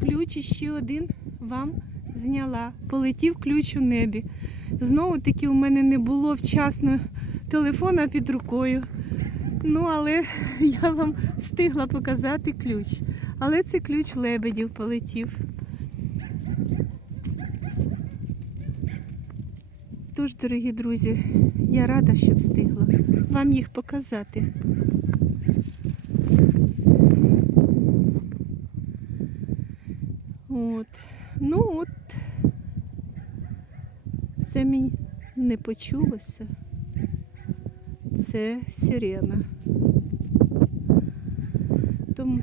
ключ ще один вам зняла. Полетів ключ у небі. Знову таки у мене не було вчасно телефона під рукою. Ну, але я вам встигла показати ключ. Але це ключ лебедів полетів. Тож, дорогі друзі, я рада, що встигла вам їх показати. От. Ну от, це мені не почулося. Це сирена. Тому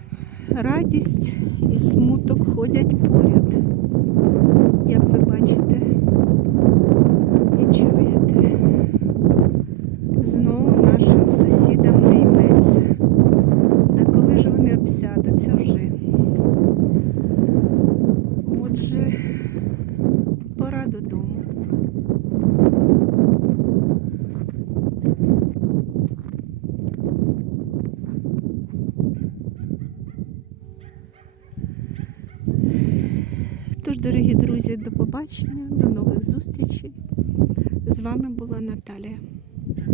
радість і смуток ходять поряд, як ви бачите і чуєте. Знову нашим сусідам не йметься. Да коли ж вони обсядуться вже? Пора додому. Тож, дорогі друзі, до побачення, до нових зустрічей. З вами була Наталія.